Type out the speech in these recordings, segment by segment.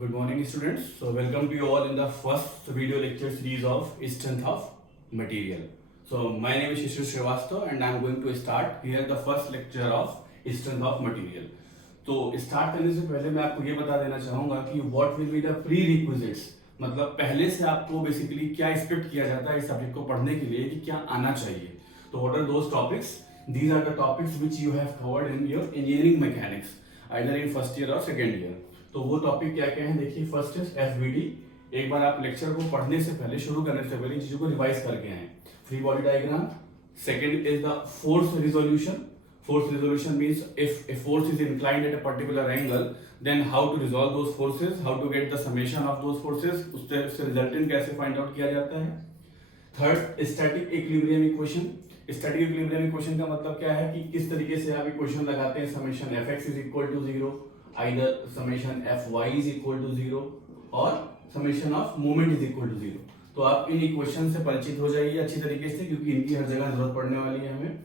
Good morning, students. So, welcome to you all in the first video lecture series of Strength of Material. So, my name is Shishir Srivastava and I am going to start here the first lecture of Strength of Material. तो start करने से पहले मैं आपको ये बता देना चाहूंगा कि what will be the pre requisites, मतलब पहले से आपको बेसिकली क्या एक्सपेक्ट किया जाता है इस सब्जेक्ट को पढ़ने के लिए कि क्या आना चाहिए. तो what are those topics? These are the topics which you have covered in your engineering mechanics either in first year और सेकेंड ईयर. तो वो टॉपिक क्या क्या है देखिए. First is FBD. एक बार आप लेक्चर को पढ़ने से पहले, शुरू करने से पहले चीजों को रिवाइज करके आए. Free body diagram. Second is the force resolution. Force resolution means if a force is inclined at a particular angle, then how to resolve those forces, how to get the summation of those forces, उससे resultant कैसे find out किया जाता है. Third, static equilibrium equation. Static equilibrium equation का मतलब क्या है कि किस तरीके से आप इक्वेशन लगाते हैं. summation fx is equal to 0, either summation fy is equal to 0 और summation of moment is equal to 0. तो आप इन इक्वेशन से परिचित हो जाइए अच्छी तरीके से, क्योंकि इनकी हर जगह जरूरत पड़ने वाली है हमें.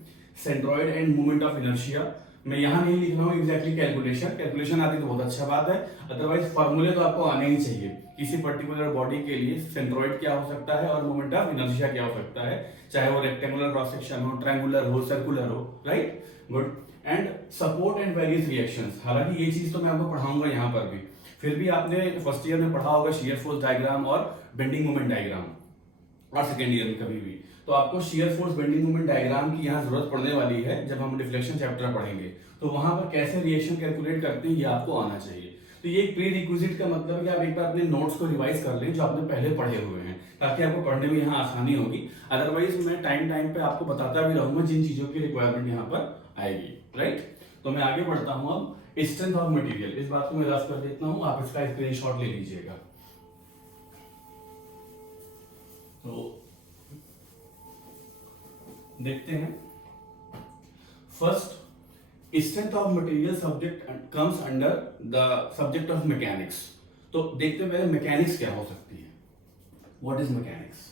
Centroid end moment of inertia. मैं यहाँ नहीं लिख रहा हूँ एग्जैक्टली कैलकुलेशन आती तो बहुत अच्छा बात है, अदरवाइज फॉर्मूले तो आपको आने ही चाहिए. किसी पर्टिकुलर बॉडी के लिए सेंट्रॉइड क्या हो सकता है और मोमेंट ऑफ इनर्शिया क्या हो सकता है, चाहे वो रेक्टेंगुलर क्रॉस सेक्शन हो, ट्रायंगुलर हो, सर्कुलर हो. Right, good. And support and various reactions. हालांकि ये चीज तो मैं आपको पढ़ाऊंगा यहाँ पर भी, फिर भी आपने फर्स्ट ईयर में पढ़ा होगा शियर फोर्स डायग्राम और बेंडिंग मोमेंट डायग्राम, और सेकेंड ईयर में कभी भी. तो आपको shear force bending moment diagram की यहाँ जरूरत पड़ने वाली है जब हम डिफ्लेक्शन चैप्टर पढ़ेंगे. तो वहां पर कैसे रिएक्शन कैलकुलेट करते हैं ये आपको आना चाहिए. तो ये प्री रिक्विजिट का मतलब है कि आप एक बार अपने नोट्स को रिवाइज कर लें जो आपने पहले पढ़े हुए हैं, ताकि आपको पढ़ने में यहाँ आसानी होगी. अदरवाइज मैं टाइम टाइम पे आपको बताता भी रहूंगा जिन चीजों की रिक्वायरमेंट यहाँ पर आएगी. राइट, तो मैं आगे बढ़ता हूँ. अब स्ट्रेंथ ऑफ मटेरियल, इस बात को मैं रफ कर देता हूँ, आप इसका स्क्रीनशॉट ले लीजिएगा. तो देखते हैं. First, strength of material subject comes under the subject of mechanics. तो देखते हैं पहले मैकेनिक्स क्या हो सकती है. What is mechanics?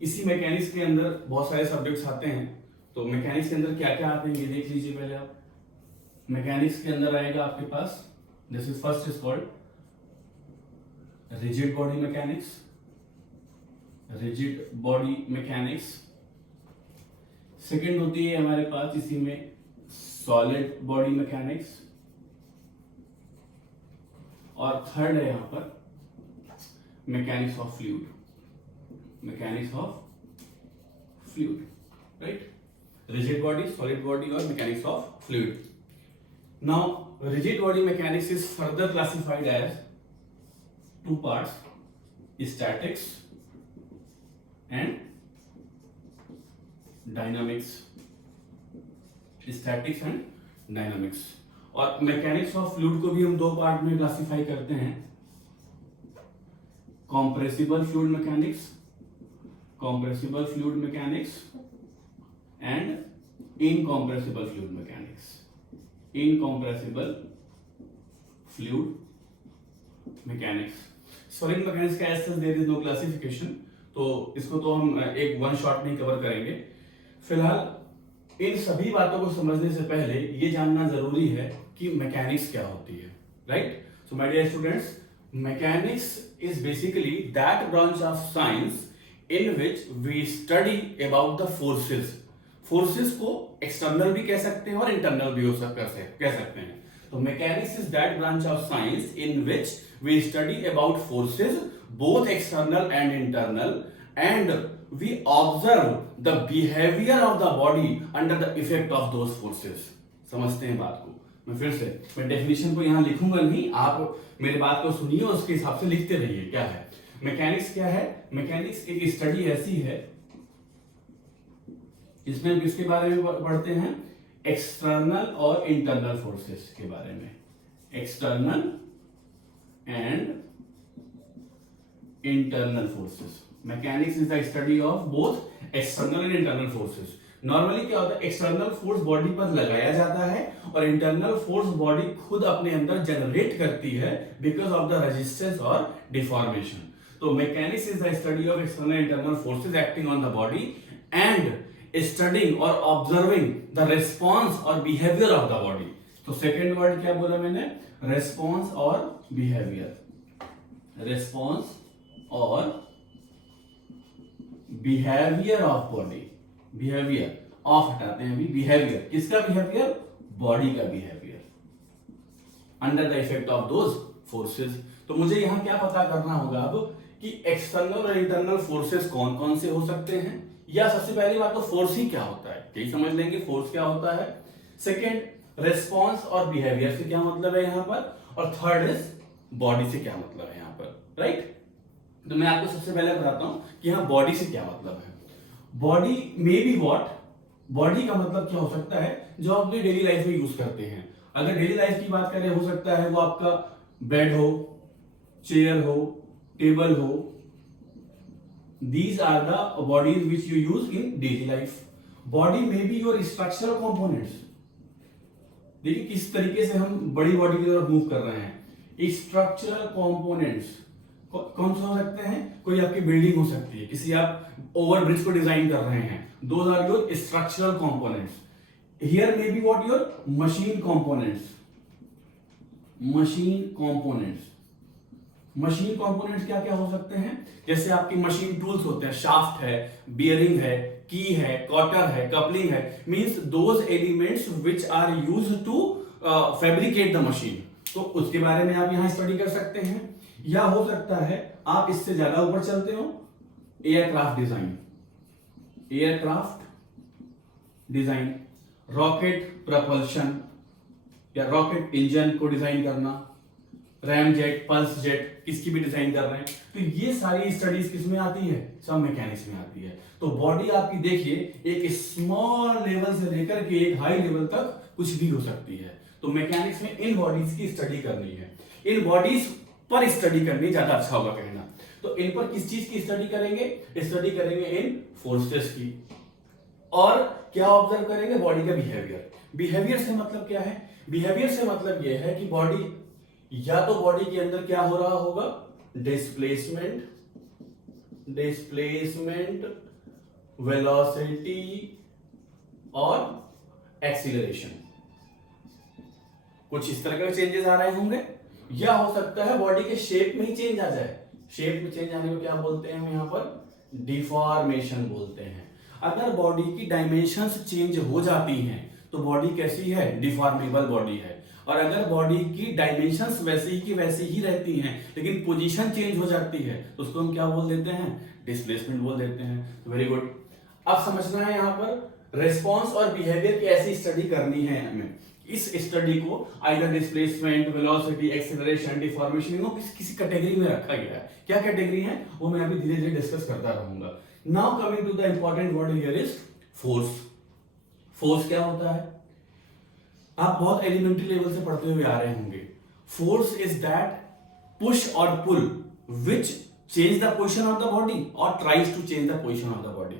इसी मैकेनिक्स के अंदर बहुत सारे सब्जेक्ट्स आते हैं. तो मैकेनिक्स के अंदर क्या क्या आते हैं ये देख लीजिए पहले आप. मैकेनिक्स के अंदर आएगा आपके पास, this is first is called rigid body mechanics. Rigid body mechanics. Second होती है हमारे पास इसी में सॉलिड बॉडी मैकेनिक्स. और थर्ड है यहां पर mechanics of fluid. Mechanics of fluid. Right, rigid body, solid body और mechanics of fluid. Now rigid body mechanics is further classified as two parts, statics and dynamics. Statics and dynamics. और mechanics of fluid को भी हम दो part में classify करते हैं. Compressible fluid mechanics, compressible fluid mechanics and incompressible fluid mechanics. Incompressible fluid mechanics. Solid mechanics का as there is no classification, तो इसको तो हम एक वन शॉट में कवर करेंगे. फिलहाल इन सभी बातों को समझने से पहले ये जानना जरूरी है कि मैकेनिक्स क्या होती है. Right, so my dear students, mechanics is basically that branch of science in which we study about the forces. Forces को एक्सटर्नल भी कह सकते हैं और इंटरनल भी कह सकते हैं. So mechanics is that branch of science in which we study about forces, both external and internal, and we observe the behavior of the body under the effect of those forces. समझते हैं बात को. मैं फिर से definition को यहाँ लिखूंगा नहीं, आप मेरी बात को सुनिए और उसके हिसाब से लिखते रहिए. क्या है मैकेनिक्स? क्या है मैकेनिक्स? एक स्टडी ऐसी है इसमें हम किसके बारे में पढ़ते हैं? एक्सटर्नल और इंटरनल फोर्सेस के बारे में. External and internal forces. Mechanics is the study of both external and internal forces. Normally क्या होता है, एक्सटर्नल फोर्स बॉडी पर लगाया जाता है और इंटरनल फोर्स बॉडी खुद अपने अंदर जनरेट करती है बिकॉज ऑफ द रेजिस्टेंस और डिफॉर्मेशन. तो mechanics is the study of external internal forces acting on the body and studying or observing the response or behavior of the body. तो second word क्या बोला मैंने, response और behaviour. Response और behaviour of body, behaviour of हटाते हैं अभी, behaviour किसका बिहेवियर, बॉडी का behaviour under the effect of those forces. तो मुझे यहां क्या पता करना होगा अब कि एक्सटर्नल और इंटरनल फोर्सेस कौन कौन से हो सकते हैं, या सबसे पहली बात तो फोर्स ही क्या होता है, यही समझ लेंगे फोर्स क्या होता है। सेकेंड रेस्पॉन्स और बिहेवियर से क्या मतलब है यहां पर, और थर्ड इज बॉडी से क्या मतलब है यहां पर, राइट। तो मैं आपको सबसे पहले बताता हूं कि यहां बॉडी से क्या मतलब है। Body may be what, body का मतलब क्या हो सकता है जो आप अपनी डेली लाइफ में यूज करते हैं। अगर डेली लाइफ की बात करें, हो सकता है वो आपका बेड हो, चेयर हो, टेबल हो, these are the bodies which you use in daily life. Body may be your structural components. देखिए किस तरीके से हम बड़ी बॉडी की तरफ मूव कर रहे हैं। स्ट्रक्चरल कंपोनेंट्स कौन से हो सकते हैं, कोई आपकी बिल्डिंग हो सकती है, किसी आप ओवर ब्रिज को डिजाइन कर रहे हैं, those are your structural components. Here may be what your machine components, machine components. Machine components क्या क्या हो सकते हैं, जैसे आपकी मशीन टूल्स होते हैं, शाफ्ट है, बियरिंग है, की है, कॉटर है, कपलिंग है, means those elements which are used to fabricate the machine. तो उसके बारे में आप यहां स्टडी कर सकते हैं। या हो सकता है आप इससे ज्यादा ऊपर चलते हो, aircraft design, aircraft design, rocket propulsion या रॉकेट इंजन को डिजाइन करना, रैम जेट, पल्स जेट, किसकी भी डिजाइन कर रहे हैं। तो ये सारी स्टडीज किसमें आती है, सब मैकेनिक्स में आती है। तो बॉडी आपकी देखिए एक स्मॉल लेवल से लेकर के एक हाई लेवल तक कुछ भी हो सकती है। तो मैकेनिक्स में इन बॉडीज की स्टडी करनी है, इन बॉडीज पर स्टडी करनी ज्यादा अच्छा होगा कहना। तो इन पर किस चीज की स्टडी करेंगे, स्टडी करेंगे इन फोर्सेस की, और क्या ऑब्जर्व करेंगे, बॉडी का बिहेवियर। बिहेवियर से मतलब क्या है, बिहेवियर से मतलब यह है कि बॉडी, या तो बॉडी के अंदर क्या हो रहा होगा, डिस्प्लेसमेंट, वेलोसिटी और एक्सीलरेशन, कुछ इस तरह के चेंजेस आ रहे होंगे। या हो सकता है बॉडी के शेप में ही चेंज आ जाए। शेप में चेंज आने को क्या बोलते हैं हम यहां पर, डिफॉर्मेशन बोलते हैं। अगर बॉडी की डायमेंशंस चेंज हो जाती हैं तो बॉडी कैसी है, डिफॉर्मेबल बॉडी है। और अगर बॉडी की डायमेंशंस वैसी की वैसी ही रहती हैं लेकिन पोजीशन चेंज हो जाती है तो उसको हम क्या बोल देते हैं, डिस्प्लेसमेंट बोल देते हैं। Very good. अब समझना है यहाँ पर रेस्पॉन्स और बिहेवियर की ऐसी स्टडी करनी है हमें। इस स्टडी को either displacement, velocity, acceleration, deformation, इनको किसी कैटेगरी में रखा गया है। क्या कैटेगरी है वो मैं अभी धीरे धीरे डिस्कस करता रहूंगा। Now coming to the important word here is force. Force क्या होता है, आप बहुत एलिमेंट्री लेवल से पढ़ते हुए आ रहे होंगे। फोर्स इज दैट पुश और pull which change the position of the body और tries to change the position of the body.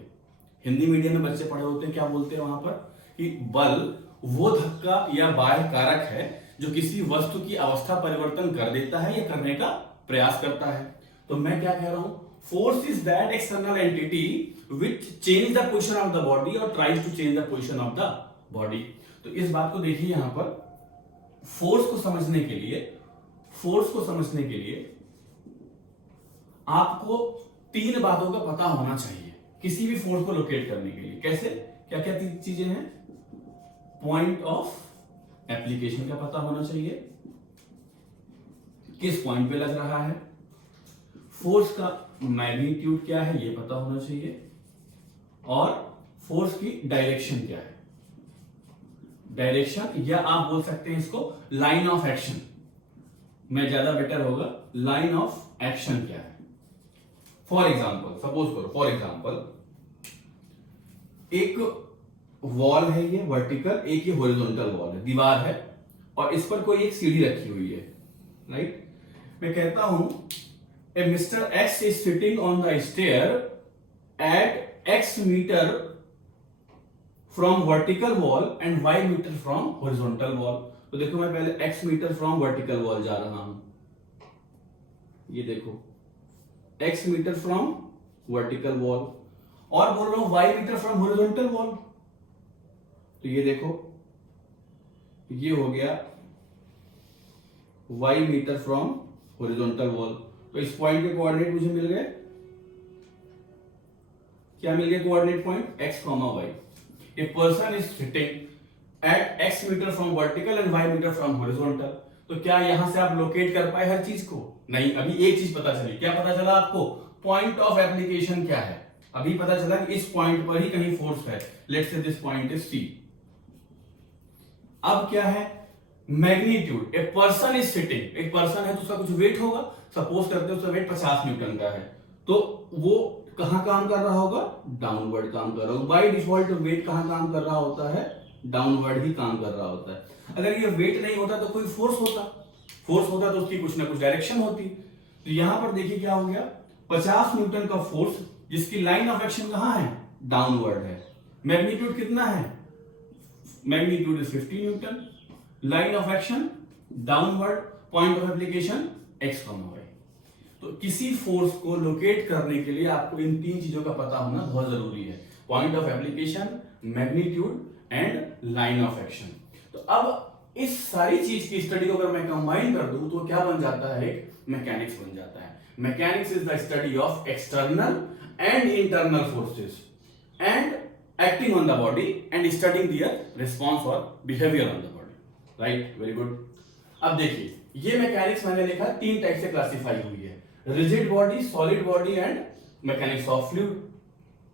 Hindi medium में बच्चे पढ़े होते हैं, क्या बोलते हैं वहां पर कि बल वो धक्का या बाह्य कारक है जो किसी वस्तु की अवस्था परिवर्तन कर देता है या करने का प्रयास करता है। तो मैं क्या कह रहा हूं, force is that external entity which change the position of the body और tries to change the position of the body. तो इस बात को देखिए यहां पर, फोर्स को समझने के लिए आपको तीन बातों का पता होना चाहिए किसी भी फोर्स को लोकेट करने के लिए। कैसे, क्या क्या चीजें हैं, पॉइंट ऑफ एप्लीकेशन का पता होना चाहिए, किस पॉइंट पे लग रहा है, फोर्स का मैग्नीट्यूड क्या है ये पता होना चाहिए, और फोर्स की डायरेक्शन क्या है। डायरेक्शन या आप बोल सकते हैं इसको लाइन ऑफ एक्शन, में ज्यादा बेटर होगा। लाइन ऑफ एक्शन क्या है। फॉर एग्जाम्पल, सपोज करो फॉर एग्जाम्पल एक वॉल है ये वर्टिकल, एक ये हॉरिजॉन्टल वॉल है, दीवार है, और इस पर कोई एक सीढ़ी रखी हुई है, राइट। मैं कहता हूं a Mister X is sitting on the stair at X meter from vertical wall and Y meter from horizontal wall. तो देखो मैं पहले X meter from vertical wall जा रहा हूं, ये देखो X meter from vertical wall, और बोल रहा हूं Y meter from horizontal wall. तो ये देखो ये हो गया y metre from horizontal wall. तो इस पॉइंट के कोऑर्डिनेट मुझे मिल गए, क्या मिल गए coordinate point x, y। A person is sitting at x metre from vertical and y metre from horizontal. तो क्या यहां से आप लोकेट कर पाए हर चीज को? नहीं, अभी एक चीज पता चली। क्या पता चला आपको? पॉइंट ऑफ एप्लीकेशन क्या है। अभी पता चला कि इस पॉइंट पर ही कहीं फोर्स है। Let's say this point is C। अब क्या है? Magnitude. A person is sitting, एक पर्सन है तो उसका कुछ वेट होगा। सपोज करते हैं उसका वेट 50 न्यूटन का है, तो वो कहां काम कर रहा होगा? डाउनवर्ड काम कर रहा होगा। बाय डिफॉल्ट वेट कहां काम कर रहा होता है? डाउनवर्ड ही काम कर रहा होता है। अगर ये वेट नहीं होता तो कोई फोर्स होता, फोर्स होता तो उसकी कुछ ना कुछ डायरेक्शन होती। तो यहां पर देखिए क्या हो गया, 50 न्यूटन का फोर्स जिसकी लाइन ऑफ एक्शन कहां है? डाउनवर्ड है। मैग्नीट्यूड कितना है? Magnitude is 50 Newton, line of action downward, point of application x, y। तो किसी फोर्स को लोकेट करने के लिए आपको इन तीन चीजों का पता होना बहुत जरूरी है, point of application, magnitude and line of action. तो अब इस सारी चीज की स्टडी को अगर मैं कंबाइन कर दूं तो क्या बन जाता है? एक मैकेनिक्स बन जाता है। Mechanics is the study of external and internal forces and acting on the body and studying their response or behavior on the body, right? Very good. अब देखिए, ये मैकेनिक्स मैंने लिखा तीन टाइप से क्लासिफाई हुई है, rigid body, solid body and mechanics of fluid.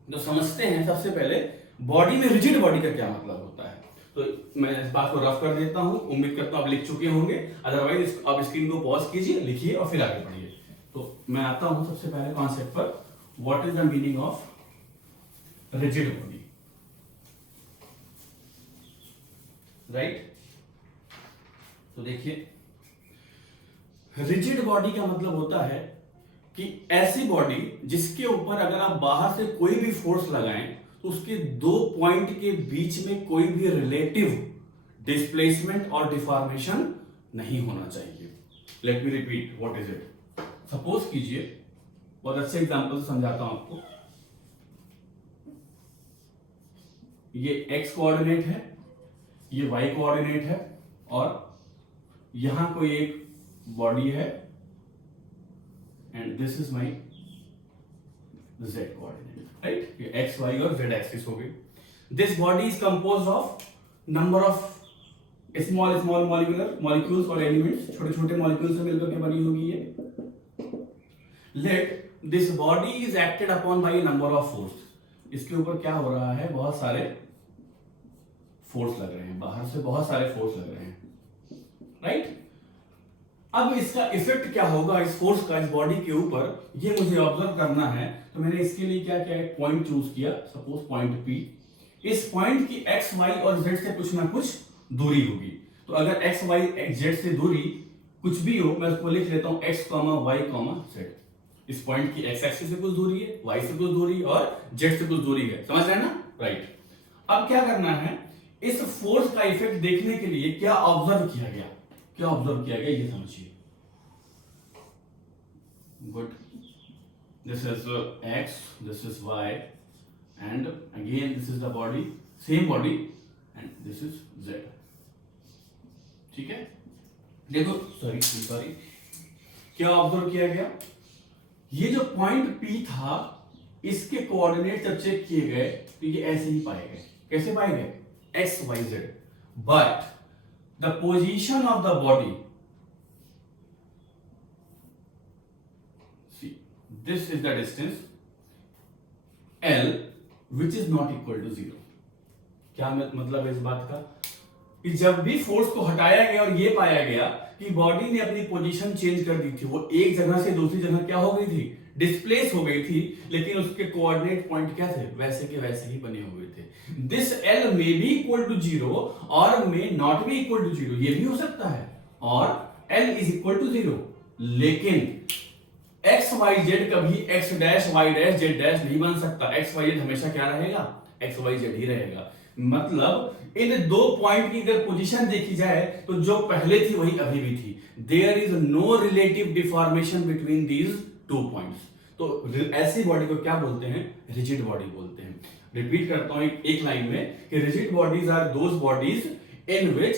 जो समझते हैं सबसे पहले बॉडी में रिजिड बॉडी का क्या मतलब होता है। तो मैं इस बात को रफ कर देता हूं, उम्मीद करता हूं आप लिख चुके होंगे, अदरवाइज आप स्क्रीन को पॉज कीजिए, लिखिए और फिर आगे बढ़िए। तो मैं आता हूं सबसे पहले कॉन्सेप्ट पर, what is the meaning of rigid body, right. तो देखिए, रिजिड बॉडी का मतलब होता है कि ऐसी बॉडी जिसके ऊपर अगर आप बाहर से कोई भी फोर्स लगाएं तो उसके दो पॉइंट के बीच में कोई भी रिलेटिव डिस्प्लेसमेंट और डिफॉर्मेशन नहीं होना चाहिए। Let me repeat, what is it. Suppose कीजिए, बहुत अच्छे एग्जांपल से समझाता हूं आपको। ये x कोऑर्डिनेट है, ये y कोऑर्डिनेट है, और यहां कोई एक बॉडी है and this is my z coordinate, right. ये x, y और z एक्सिस हो गई। This body is composed of number of small small molecules और एलिमेंट्स, छोटे छोटे मॉलिक्यूल्स से मिलकर के बनी होगी ये। Let this body is acted upon by number of force. इसके ऊपर क्या हो रहा है? बहुत सारे फोर्स लग रहे हैं, बाहर से बहुत सारे फोर्स लग रहे हैं, राइट। अब इसका इफेक्ट क्या होगा इस फोर्स का इस बॉडी के ऊपर, ये मुझे ऑब्जर्व करना है। तो मैंने इसके लिए क्या किया, एक पॉइंट चूज किया, सपोज पॉइंट P। इस पॉइंट की x, y और z से कुछ ना कुछ दूरी होगी। तो अगर x, y, z से दूरी कुछ भी हो, मैं उसको लिख लेता हूं x, y, z। इस पॉइंट की x एक्सिस से कुछ दूरी है, y से कुछ दूरी और z से कुछ दूरी है, समझ रहे हैं ना, राइट। अब क्या करना है, इस फोर्स का इफेक्ट देखने के लिए क्या ऑब्जर्व किया गया, क्या ऑब्जर्व किया गया ये समझिए। Good, this is x, this is y and again this is the body, same body and this is z, ठीक है। देखो, सॉरी, क्या ऑब्जर्व किया गया, ये जो पॉइंट P था इसके कोऑर्डिनेट जब चेक किए गए तो ये ऐसे ही पाए गए। कैसे पाए गए? x, y, z, but the position of the body, see, this is the distance L which is not equal to 0। क्या मतलब है इस बात का कि जब भी फोर्स को हटाया गया और ये पाया गया कि बॉडी ने अपनी पोजीशन चेंज कर दी थी, वो एक जगह से दूसरी जगह क्या हो गई थी, डिस्प्लेस हो गई थी, लेकिन उसके कोऑर्डिनेट पॉइंट क्या थे, वैसे के वैसे ही बने हुए थे। This L may be equal to 0 और may not be equal to 0, ये भी हो सकता है, और L इज इक्वल टू 0, लेकिन x, y, z कभी x dash, y dash, z dash नहीं बन सकता। x, y, z हमेशा क्या रहेगा, x, y, z ही रहेगा। मतलब इन दो पॉइंट की अगर पोजीशन देखी जाए तो जो पहले थी वही अभी भी थी। There is no relative deformation between these two points. तो ऐसी बॉडी को क्या बोलते हैं, रिजिड बॉडी बोलते हैं। रिपीट करता हूं एक लाइन में कि rigid bodies are those bodies in which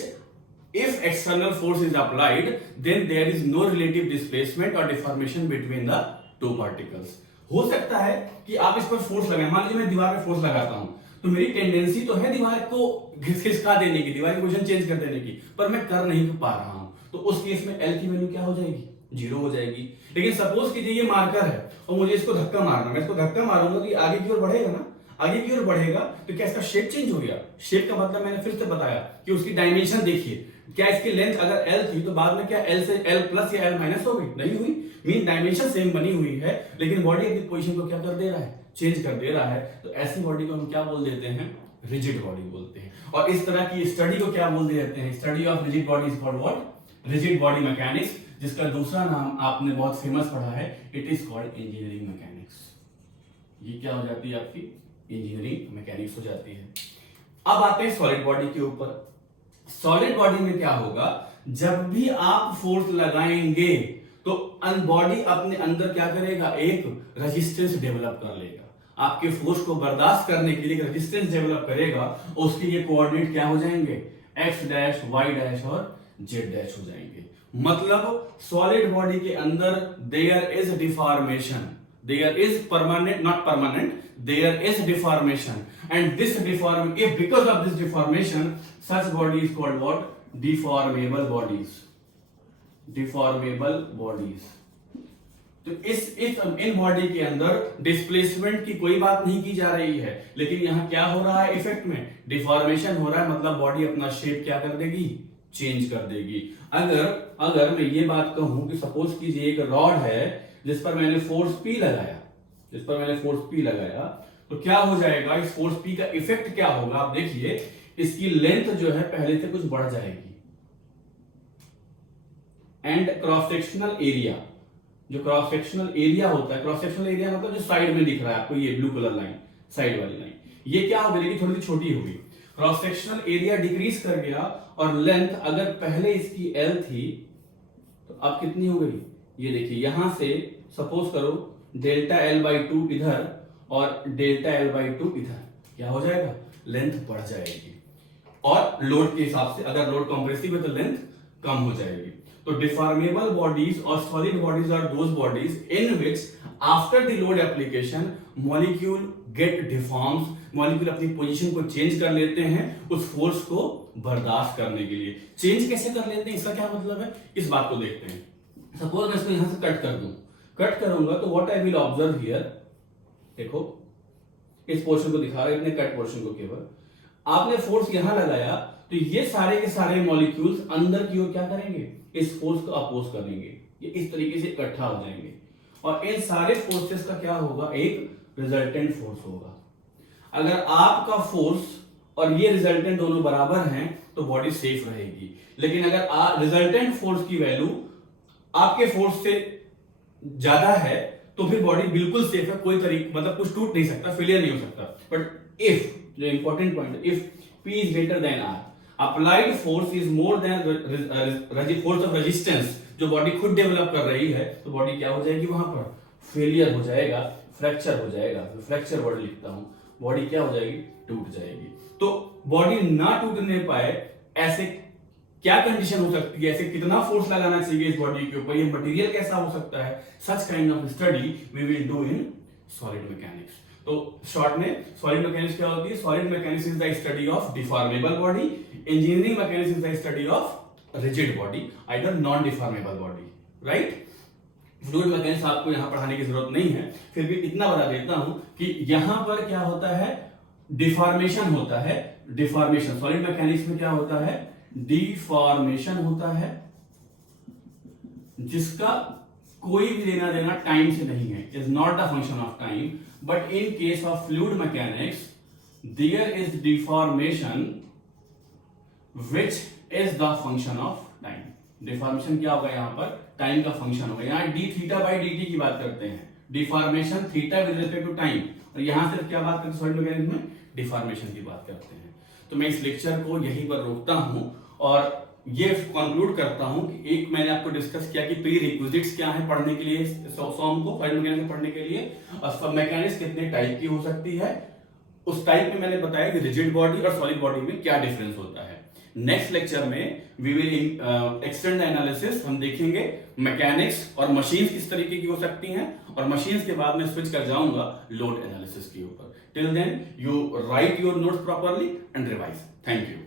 if external force is applied then there is no relative displacement or deformation between the two particles. हो सकता है कि आप इस पर फोर्स लगाएं, मान लीजिए मैं दीवार पे फोर्स लगाता हूं तो मेरी टेंडेंसी तो है दीवार को खिसका देने की, दीवार की पोजीशन चेंज कर देने की, पर मैं कर नहीं पा रहा हूं, तो उस केस में L की वैल्यू क्या हो जाएगी, 0 हो जाएगी। लेकिन सपोज कीजिए ये मार्कर है और मुझे इसको धक्का मारना, मैं इसको धक्का मारूंगा तो ये आगे की ओर बढ़ेगा ना, आगे की ओर बढ़ेगा तो क्या इसका शेप चेंज हो गया? शेप का मतलब मैंने फिर से बताया कि उसकी डायमेंशन देखिए, क्या इसकी लेंथ अगर L थी तो बाद में क्या L से L प्लस या L माइनस हो गई? नहीं हुई, मीन डायमेंशन सेम बनी हुई है, लेकिन बॉडी अपनी पोजीशन को क्या कर दे रहा है, चेंज कर दे रहा है। तो ऐसी बॉडी को हम क्या बोल देते हैं, रिजिड बॉडी बोलते हैं। और इस तरह की स्टडी को क्या बोल देते हैं, study of rigid body is called what, rigid body mechanics, जिसका दूसरा नाम आपने बहुत फेमस पढ़ा है, it is called engineering mechanics. ये क्या हो जाती है आपकी, इंजीनियरिंग मैकेनिक्स हो जाती है। अब आते हैं सॉलिड बॉडी के ऊपर। सॉलिड बॉडी में क्या होगा, जब भी आप फोर्स लगाएंगे तो बॉडी अपने अंदर क्या करेगा, एक रेजिस्टेंस डेवलप कर लेगा, आपके फोर्स को बर्दाश्त करने के लिए रेजिस्टेंस डेवलप करेगा, उसके ये कोऑर्डिनेट क्या हो जाएंगे, x डैश, y डैश और z डैश हो जाएंगे। मतलब सॉलिड बॉडी के अंदर there is deformation, there is permanent, not permanent, there is deformation, and this if because of this deformation such body is called what, deformable bodies, deformable bodies। तो इस in body के अंदर displacement की कोई बात नहीं की जा रही है, लेकिन यहाँ क्या हो रहा है, इफेक्ट में डिफॉर्मेशन हो रहा है, मतलब बॉडी अपना शेप क्या कर देगी, चेंज कर देगी। अगर मैं ये बात कहूं कि सपोज कीजिए एक रॉड है जिस पर मैंने फोर्स P लगाया, तो क्या हो जाएगा, इस फोर्स P का इफेक्ट क्या होगा, आप देखिए इसकी लेंथ जो है पहले से कुछ बढ़ जाएगी, एंड क्रॉस सेक्शनल एरिया, जो क्रॉस सेक्शनल एरिया होता है, क्रॉस सेक्शनल एरिया मतलब जो साइड में दिख रहा है आपको, ये ब्लू कलर लाइन, साइड वाली लाइन, ये क्या हो गई, थोड़ी सी छोटी हो गई, क्रॉस सेक्शनल एरिया डिक्रीज कर गया, और लेंथ अगर पहले इसकी L थी तो अब कितनी हो गई, ये देखिए यहां से सपोज करो डेल्टा L/2 इधर और डेल्टा L/2 इधर, क्या हो जाएगा, लेंथ बढ़ जाएगी, और लोड के हिसाब से अगर लोड कंप्रेसिव है तो लेंथ कम हो जाएगी। तो डिफॉर्मेबल बॉडीज और solid bodies are those bodies in which after the load application molecule get deforms, molecule अपनी पोजीशन को चेंज कर लेते हैं उस फोर्स को बर्दाश्त करने के लिए। चेंज कैसे कर लेते हैं, इसका क्या मतलब है, इस बात को देखते हैं। सपोज मैं इसको यहां से कट कर दूं, कट करूंगा तो what I will observe here, देखो इस पोर्शन को दिखा रहा है, इतने कट पोर्शन को केवल, आपने फोर्स यहां लगाया तो ये सारे के सारे मॉलिक्यूल्स अंदर की ओर क्या करेंगे, इस फोर्स को अपोज करेंगे, ये इस तरीके से इकट्ठा हो जाएंगे, और इन सारे फोर्सेस का क्या होगा, एक रिजल्टेंट फोर्स होगा। अगर आपका फोर्स और ये रिजल्टेंट दोनों बराबर हैं तो बॉडी सेफ रहेगी, लेकिन अगर रिजल्टेंट फोर्स की वैल्यू आपके फोर्स से ज्यादा है तो फिर बॉडी बिल्कुल सेफ है, कोई तरीका मतलब कुछ टूट नहीं सकता, फेलियर नहीं हो सकता। बट इफ, जो इंपॉर्टेंट पॉइंट है, if P is greater than R, applied force is more than force of resistance, जो बॉडी खुद डेवलप कर रही है, तो बॉडी क्या हो जाएगी, वहां पर फेलियर हो जाएगा, फ्रैक्चर हो जाएगा, फ्रैक्चर बॉडी लिखता हूं, बॉडी क्या हो जाएगी, टूट जाएगी। तो बॉडी ना टूटने पाए ऐसे क्या कंडीशन हो सकती है, ऐसे कितना फोर्स लगाना चाहिए इस बॉडी के ऊपर, ये मटेरियल कैसा हो सकता है, such kind of study we will do in solid mechanics. तो शॉर्ट में सॉलिड मैकेनिक्स क्या होती है, solid mechanics is the study of deformable body, engineering mechanics is the study of rigid body, either non deformable body, right. Fluid mechanics आपको यहां पढ़ाने की जरूरत नहीं है, फिर भी इतना बता देता हूं कि यहां पर क्या होता है, डिफॉर्मेशन होता है, डिफॉर्मेशन सॉलिड मैकेनिक्स में क्या होता है, डिफॉर्मेशन होता है, जिसका कोई भी लेना देना टाइम से नहीं है, is not the function of time, but in case of fluid mechanics there is deformation which is the function of time. Deformation क्या होगा, यहां पर टाइम का फंक्शन होगा, यहां D theta by D T की बात करते हैं, deformation theta with respect to time, और यहां सिर्फ क्या बात करते हैं, सॉलिड मैकेनिक्स में डिफॉर्मेशन की बात करते हैं। तो मैं इस लेक्चर को यहीं पर रोकता हूं और ये कंक्लूड करता हूं कि एक मैंने आपको डिस्कस किया कि प्री रिक्विजिट्स क्या है पढ़ने के लिए, सॉम को सॉलिड मैकेनिक्स पढ़ने के लिए, और सब मैकेनिक्स कितने टाइप की हो सकती है, उस टाइप में मैंने बताया कि रिजिड बॉडी और सॉलिड बॉडी में क्या डिफरेंस होता है। नेक्स्ट लेक्चर में we will extend the analysis, हम देखेंगे मैकेनिक्स और मशीन्स किस तरीके की हो सकती हैं, और मशीन्स के बाद में स्विच कर जाऊंगा लोड एनालिसिस के ऊपर. Till then you write your notes properly and revise. Thank you.